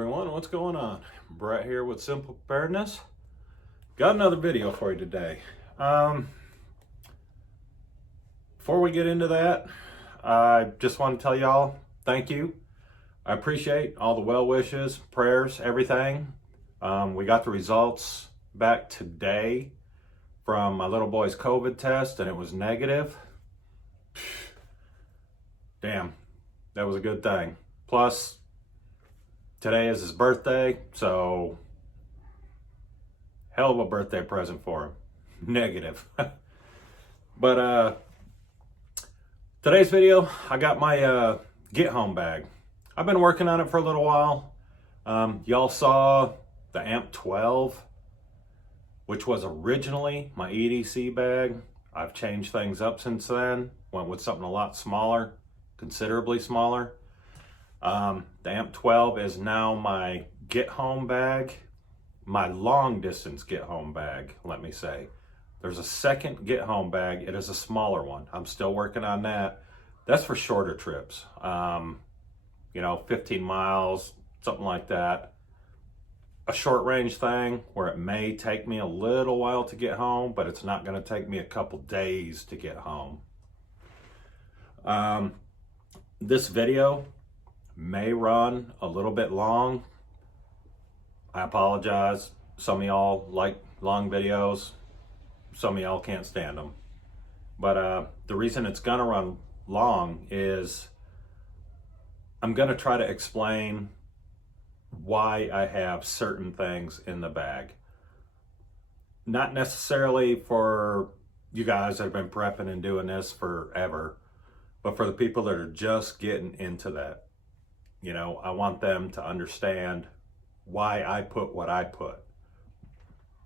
everyone, what's going on? Brett here with Simple Preparedness. Got another video for you today. Before we get into that, I just want to tell y'all thank you. I appreciate all the well wishes, prayers, everything. We got the results back today from my little boy's COVID test and it was negative. Damn, that was a good thing. Plus, today is his birthday, so hell of a birthday present for him. Negative. But today's video, I got my get home bag. I've been working on it for a little while. Y'all saw the AMP 12, which was originally my EDC bag. I've changed things up since then. Went with something a lot smaller, considerably smaller. The AMP 12 is now my get home bag, my long distance get home bag, let me say. There's a second get home bag. It is a smaller one. I'm still working on that. That's for shorter trips. 15 miles, something like that. A short range thing where it may take me a little while to get home, but it's not going to take me a couple days to get home. This video may run a little bit long. I apologize. Some of y'all like long videos. Some of y'all can't stand them. But the reason it's gonna run long is I'm gonna try to explain why I have certain things in the bag. Not necessarily for you guys that have been prepping and doing this forever, but for the people that are just getting into that. I want them to understand why I put what I put.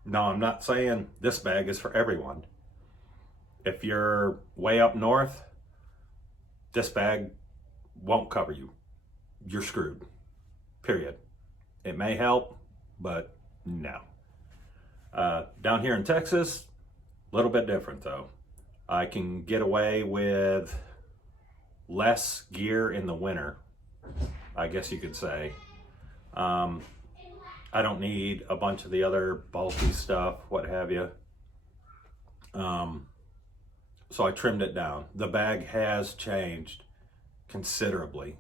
No, I'm not saying this bag is for everyone. If you're way up north, this bag won't cover you. You're screwed. Period. It may help, but no. Down here in Texas, a little bit different though. I can get away with less gear in the winter, I guess you could say. I don't need a bunch of the other bulky stuff, what have you. So I trimmed it down. The bag has changed considerably.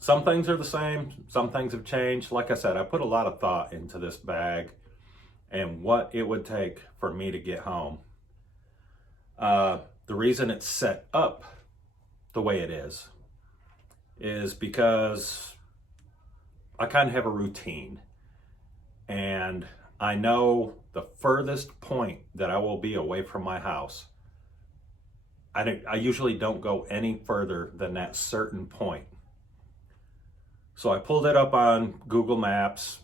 Some things are the same, some things have changed. Like I said, I put a lot of thought into this bag and what it would take for me to get home. The reason it's set up the way it is because I kind of have a routine, and I know the furthest point that I will be away from my house. I usually don't go any further than that certain point. So I pulled it up on Google Maps.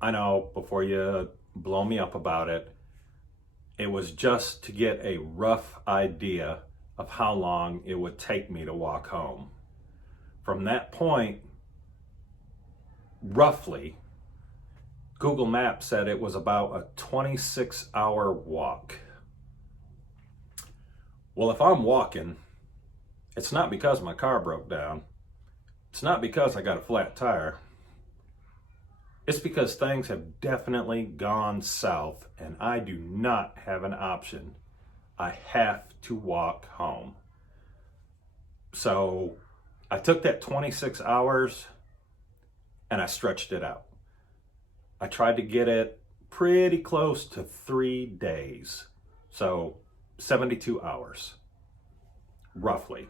I know, before you blow me up about it, it was just to get a rough idea of how long it would take me to walk home. From that point, roughly, Google Maps said it was about a 26-hour walk. Well, if I'm walking, it's not because my car broke down. It's not because I got a flat tire. It's because things have definitely gone south and I do not have an option. I have to walk home. So I took that 26 hours and I stretched it out. I tried to get it pretty close to 3 days. So 72 hours, roughly.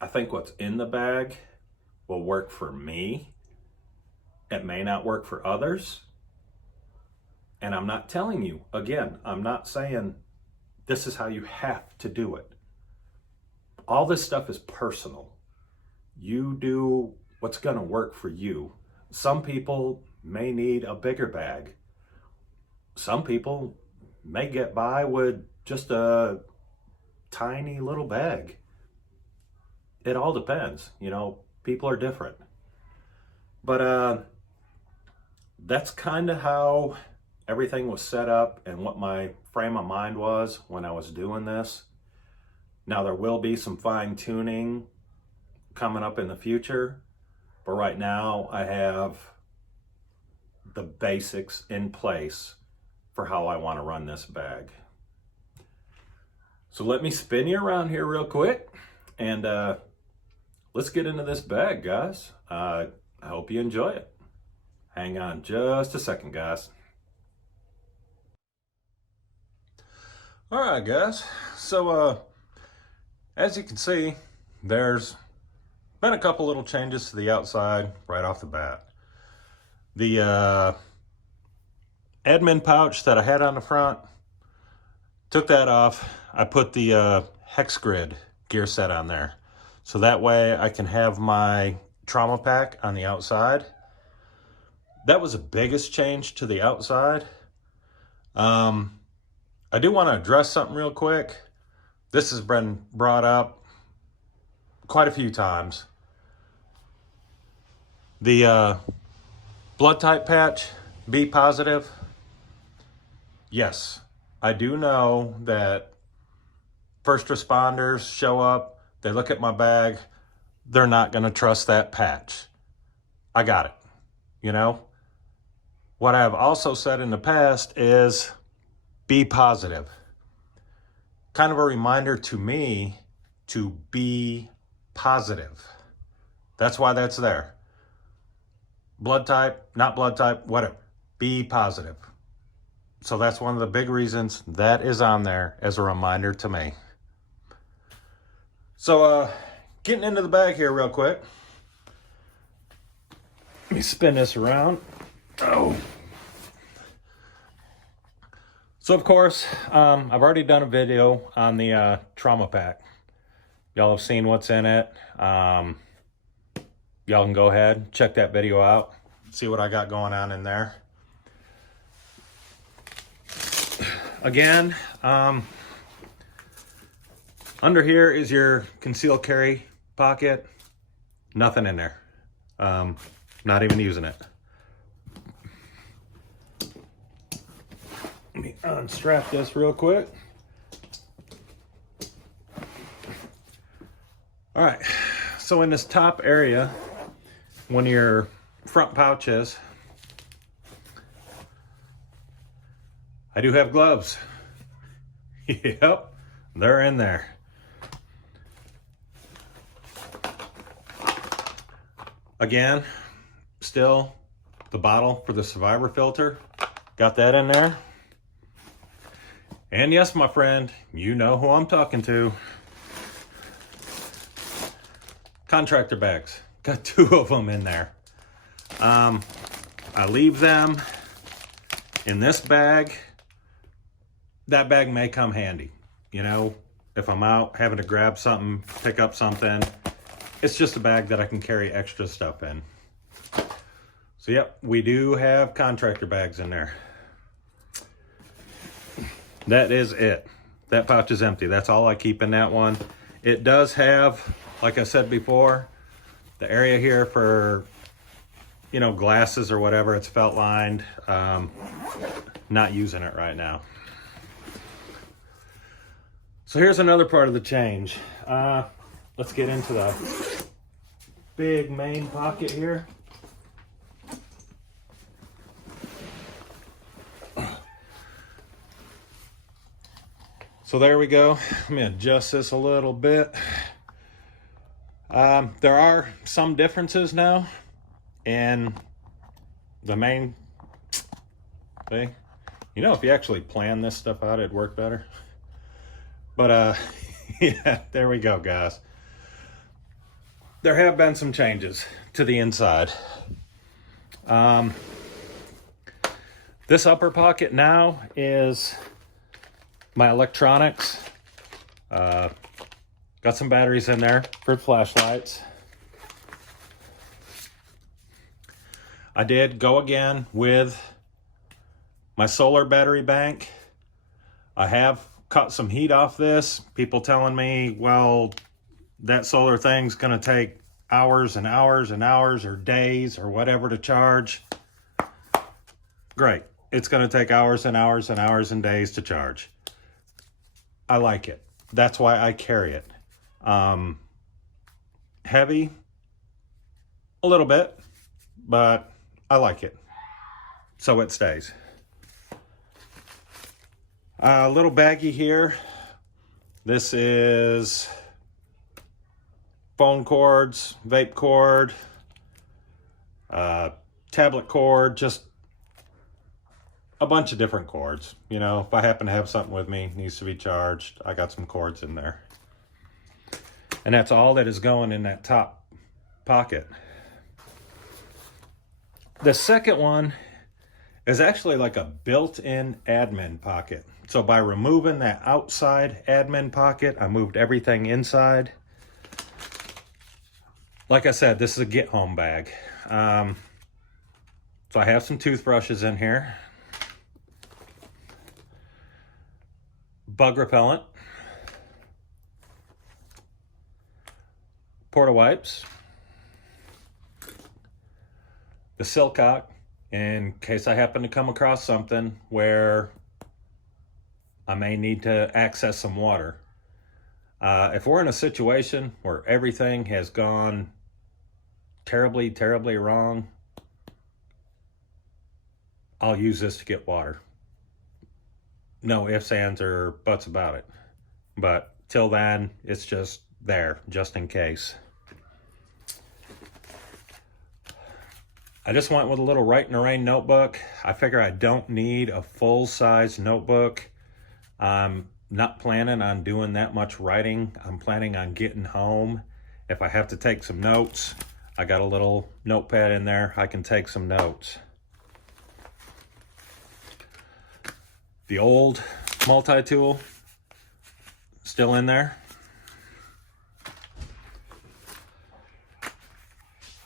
I think what's in the bag will work for me. It may not work for others. And I'm not telling you, again, I'm not saying this is how you have to do it. All this stuff is personal. You do what's gonna work for you. Some people may need a bigger bag. Some people may get by with just a tiny little bag. It all depends, people are different. But that's kind of how everything was set up and what my frame of mind was when I was doing this. Now there will be some fine tuning coming up in the future. But right now I have the basics in place for how I want to run this bag. So let me spin you around here real quick and let's get into this bag, guys. I hope you enjoy it. Hang on just a second, guys. All right, guys. So as you can see, there's been a couple little changes to the outside right off the bat. The admin pouch that I had on the front, took that off. I put the hex grid gear set on there. So that way I can have my trauma pack on the outside. That was the biggest change to the outside. I do want to address something real quick. This has been brought up quite a few times. The blood type patch, B positive. Yes, I do know that first responders show up, they look at my bag, they're not going to trust that patch. I got it, you know? What I have also said in the past is be positive. Kind of a reminder to me to be positive. That's why that's there. Blood type, not blood type, whatever. Be positive. So that's one of the big reasons that is on there as a reminder to me. So getting into the bag here real quick. Let me spin this around. Oh. So of course, I've already done a video on the trauma pack. Y'all have seen what's in it. Y'all can go ahead, check that video out, see what I got going on in there. Again, under here is your concealed carry pocket. Nothing in there. Not even using it. Let me unstrap this real quick. All right, so in this top area, one of your front pouches, I do have gloves. Yep, they're in there. Again, still the bottle for the survivor filter, got that in there. And yes, my friend, you know who I'm talking to. Contractor bags, got 2 of them in there. I leave them in this bag. That bag may come handy, you know, if I'm out having to grab something, pick up something. It's just a bag that I can carry extra stuff in. So yep, we do have contractor bags in there. That is it. That pouch is empty. That's all I keep in that one. It does have, like I said before, the area here for, you know, glasses or whatever. It's felt lined. Not using it right now. So here's another part of the change. Let's get into the big main pocket here. So there we go. Let me adjust this a little bit. There are some differences now in the main thing. You know, if you actually plan this stuff out, it'd work better. But yeah, there we go, guys. There have been some changes to the inside. This upper pocket now is my electronics. Got some batteries in there for flashlights. I did go again with my solar battery bank. I have cut some heat off this. People telling me, well, that solar thing's gonna take hours and hours and hours or days or whatever to charge. Great. It's gonna take hours and hours and hours and days to charge. I like it. That's why I carry it. heavy, a little bit, but I like it, so it stays. A little baggie here. This is phone cords, vape cord, tablet cord, just a bunch of different cords. You know, if I happen to have something with me, needs to be charged, I got some cords in there. And that's all that is going in that top pocket. The second one is actually like a built-in admin pocket. So by removing that outside admin pocket, I moved everything inside. Like I said, this is a get-home bag. So I have some toothbrushes in here. Bug repellent. Porta wipes. The Silcock, in case I happen to come across something where I may need to access some water. If we're in a situation where everything has gone terribly, terribly wrong, I'll use this to get water. No ifs, ands, or buts about it. But till then, it's just there, just in case. I just went with a little Write in the Rain notebook. I figure I don't need a full-size notebook. I'm not planning on doing that much writing. I'm planning on getting home. If I have to take some notes, I got a little notepad in there. I can take some notes. The old multi-tool, still in there.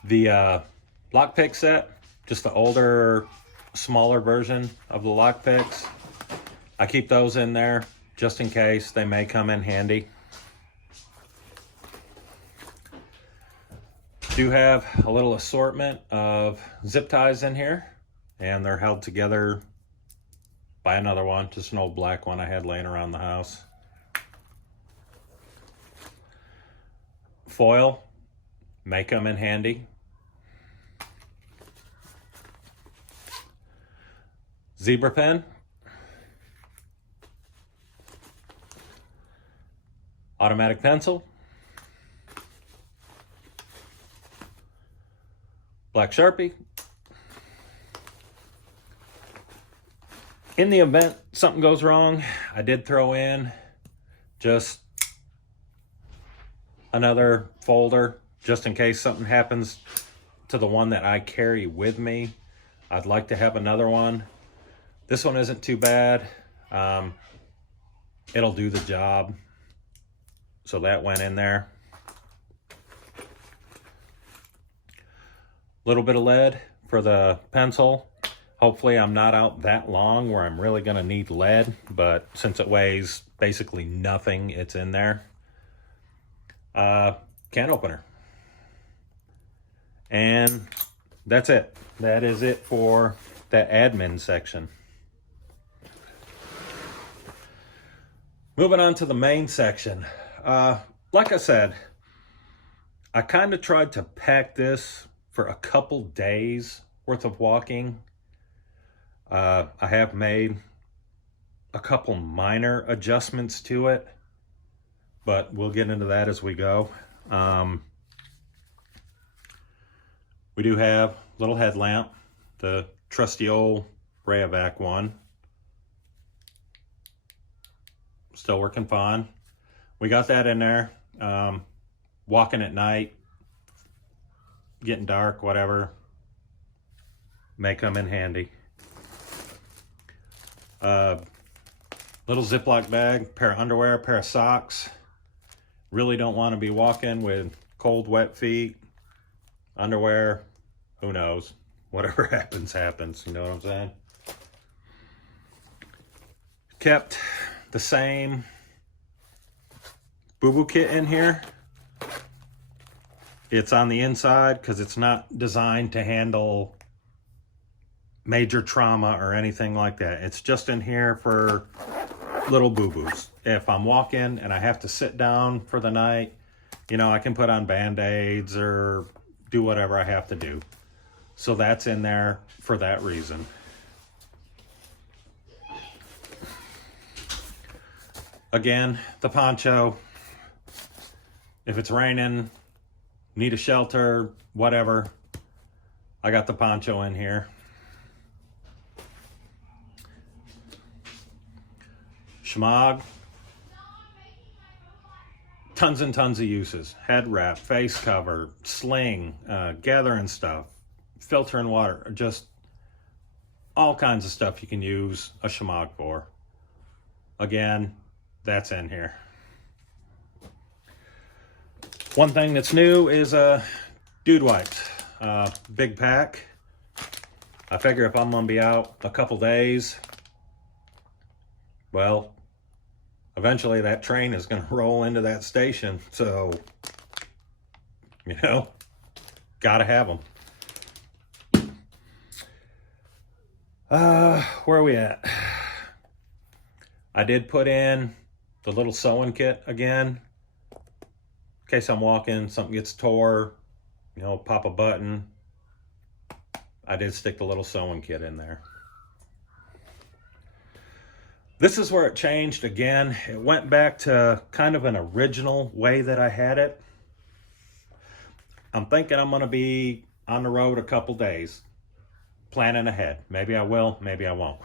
The lockpick set, just the older, smaller version of the lockpicks. I keep those in there just in case. They may come in handy. Do have a little assortment of zip ties in here, and they're held together by another one, just an old black one I had laying around the house. Foil, may come in handy. Zebra pen. Automatic pencil. Black Sharpie. In the event something goes wrong, I did throw in just another folder just in case something happens to the one that I carry with me. I'd like to have another one. This one isn't too bad. It'll do the job. So that went in there. Little bit of lead for the pencil. Hopefully I'm not out that long where I'm really gonna need lead, but since it weighs basically nothing, it's in there. Can opener. And that's it. That is it for the admin section. Moving on to the main section. Like I said, I kind of tried to pack this for a couple days worth of walking. I have made a couple minor adjustments to it, but we'll get into that as we go. We do have a little headlamp, the trusty old Rayovac one. Still working fine. We got that in there. Walking at night, getting dark, whatever, may come in handy. Little Ziploc bag, pair of underwear, pair of socks. Really don't want to be walking with cold, wet feet. Underwear, who knows? Whatever happens, happens. You know what I'm saying? Kept the same boo-boo kit in here. It's on the inside because it's not designed to handle major trauma or anything like that. It's just in here for little boo-boos. If I'm walking and I have to sit down for the night, you know, I can put on Band-Aids or do whatever I have to do. So that's in there for that reason. Again, the poncho, if it's raining, need a shelter, whatever, I got the poncho in here. Shemagh, tons and tons of uses. Head wrap, face cover, sling, gathering stuff, filtering water, just all kinds of stuff you can use a Shemagh for. Again, that's in here. One thing that's new is dude wipes. Big pack. I figure if I'm gonna be out a couple days, well, eventually that train is gonna roll into that station, so, you know, gotta have them. Where are we at? I did put in the little sewing kit again, in case I'm walking, something gets tore, you know, pop a button. I did stick the little sewing kit in there. This is where it changed again. It went back to kind of an original way that I had it. I'm thinking I'm gonna be on the road a couple days, planning ahead. Maybe I will, maybe I won't.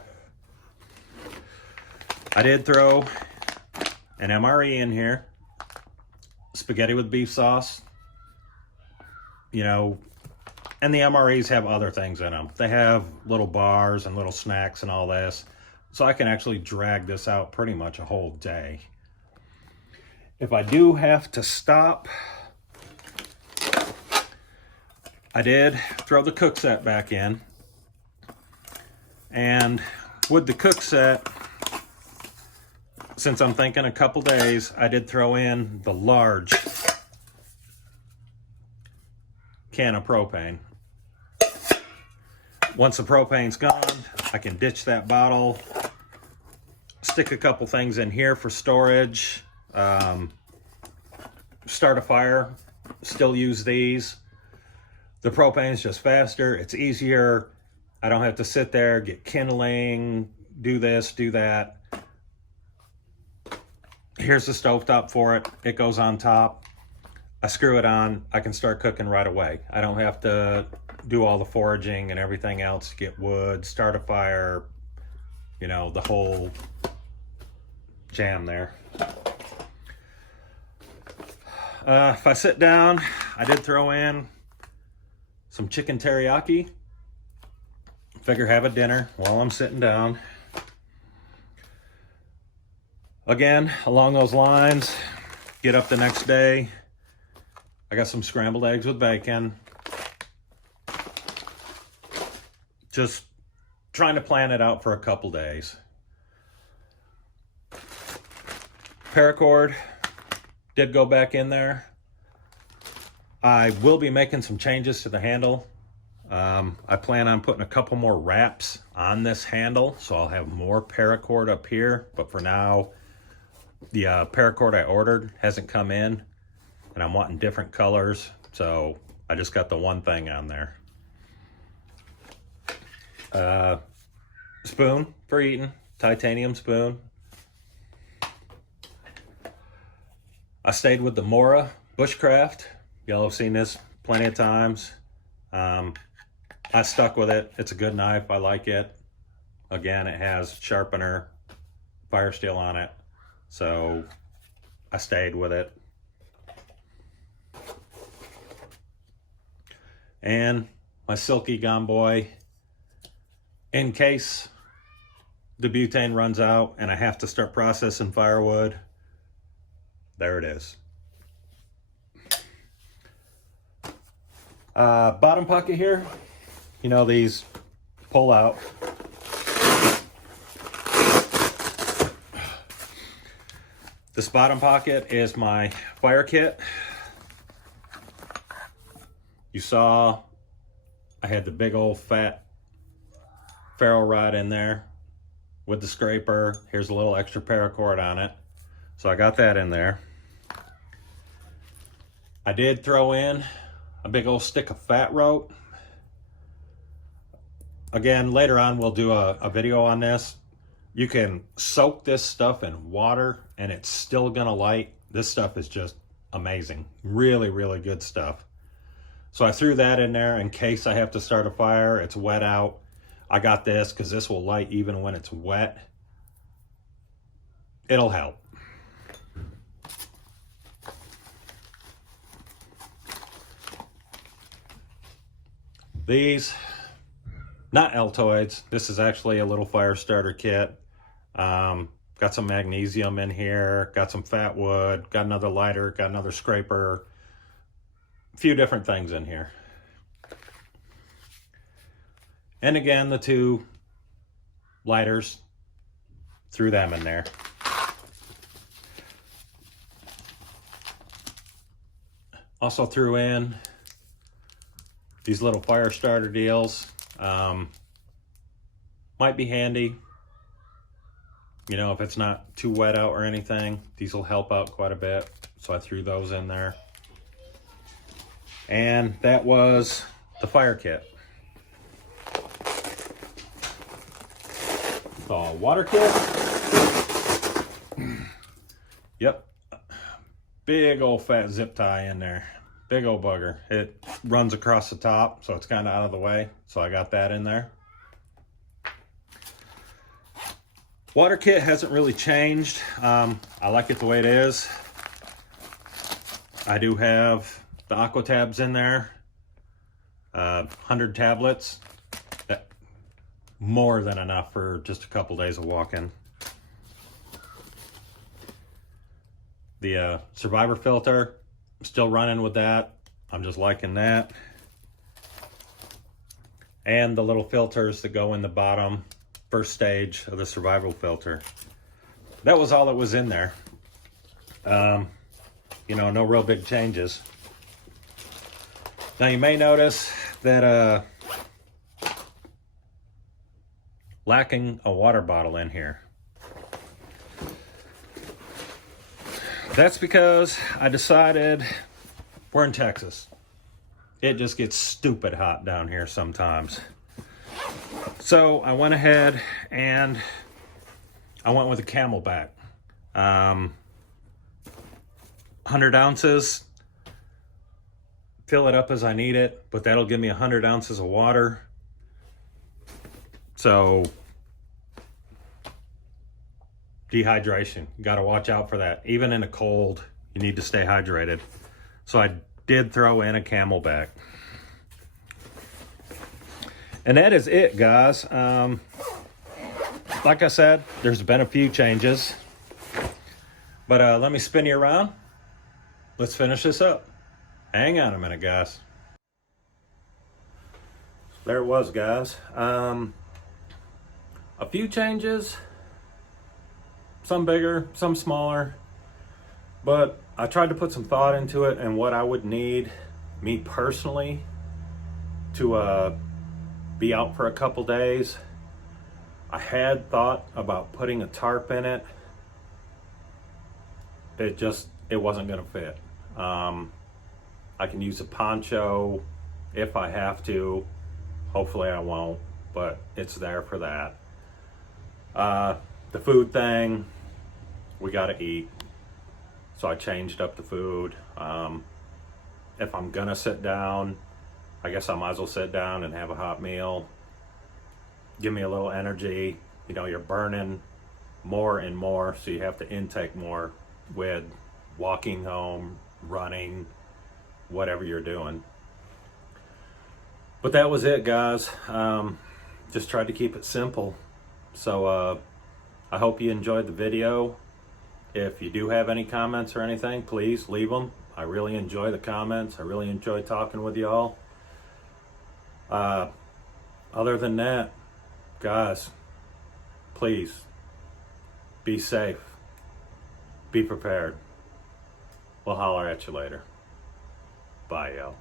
I did throw an MRE in here, spaghetti with beef sauce, you know, and the MREs have other things in them. They have little bars and little snacks and all this, so I can actually drag this out pretty much a whole day. If I do have to stop, I did throw the cook set back in, and with the cook set, since I'm thinking a couple days, I did throw in the large can of propane. Once the propane's gone, I can ditch that bottle, stick a couple things in here for storage, start a fire, still use these. The propane is just faster, it's easier. I don't have to sit there, get kindling, do this, do that. Here's the stovetop for it. It goes on top. I screw it on. I can start cooking right away. I don't have to do all the foraging and everything else to get wood, start a fire, you know, the whole jam there. If I sit down, I did throw in some chicken teriyaki. Figure have a dinner while I'm sitting down. Again, along those lines, get up the next day. I got some scrambled eggs with bacon. Just trying to plan it out for a couple days. Paracord did go back in there. I will be making some changes to the handle. I plan on putting a couple more wraps on this handle, so I'll have more paracord up here, but for now, the paracord I ordered hasn't come in, and I'm wanting different colors, so I just got the one thing on there. Spoon for eating, titanium spoon. I stayed with the Mora Bushcraft. Y'all have seen this plenty of times. I stuck with it. It's a good knife. I like it. Again, it has sharpener, fire steel on it. So I stayed with it. And my Silky Gone Boy, in case the butane runs out and I have to start processing firewood, there it is. Bottom pocket here, you know, these pull out. This bottom pocket is my fire kit. You saw I had the big old fat ferro rod in there with the scraper. Here's a little extra paracord on it. So I got that in there. I did throw in a big old stick of fat rope. Again, later on we'll do a video on this. You can soak this stuff in water and it's still gonna light. This stuff is just amazing. Really, really good stuff. So I threw that in there in case I have to start a fire. It's wet out. I got this because this will light even when it's wet. It'll help. These, not Altoids. This is actually a little fire starter kit. Got some magnesium in here, got some fat wood, got another lighter, got another scraper, a few different things in here. And again, the 2 lighters, threw them in there. Also threw in these little fire starter deals. Might be handy. You know, if it's not too wet out or anything, these will help out quite a bit. So I threw those in there. And that was the fire kit. The water kit. Yep. Big old fat zip tie in there. Big old bugger. It runs across the top, so it's kind of out of the way. So I got that in there. Water kit hasn't really changed. I like it the way it is. I do have the aqua tabs in there. 100 tablets. That, more than enough for just a couple days of walking. The Survivor filter, I'm still running with that. I'm just liking that. And the little filters that go in the bottom, first stage of the survival filter. That was all that was in there. You know, no real big changes. Now you may notice that lacking a water bottle in here. That's because I decided we're in Texas. It just gets stupid hot down here sometimes. So I went ahead and I went with a Camelback. 100 ounces. Fill it up as I need it, but that'll give me 100 ounces of water. So dehydration, you got to watch out for that. Even in a cold, you need to stay hydrated. So I did throw in a Camelback. And that is it, guys. Like I said, there's been a few changes. But let me spin you around. Let's finish this up. Hang on a minute, guys. There it was, guys. A few changes. Some bigger, some smaller. But I tried to put some thought into it and what I would need, me personally, to be out for a couple days. I had thought about putting a tarp in it. It wasn't gonna fit. I can use a poncho if I have to. Hopefully I won't, but it's there for that. The food thing, we gotta eat. So I changed up the food. If I'm gonna sit down, I guess I might as well sit down and have a hot meal. Give me a little energy. You know, you're burning more and more, so you have to intake more with walking home, running, whatever you're doing. But that was it, guys. Just tried to keep it simple. So I hope you enjoyed the video. If you do have any comments or anything, please leave them. I really enjoy the comments. I really enjoy talking with y'all. Other than that, guys, please be safe. Be prepared. We'll holler at you later. Bye, y'all.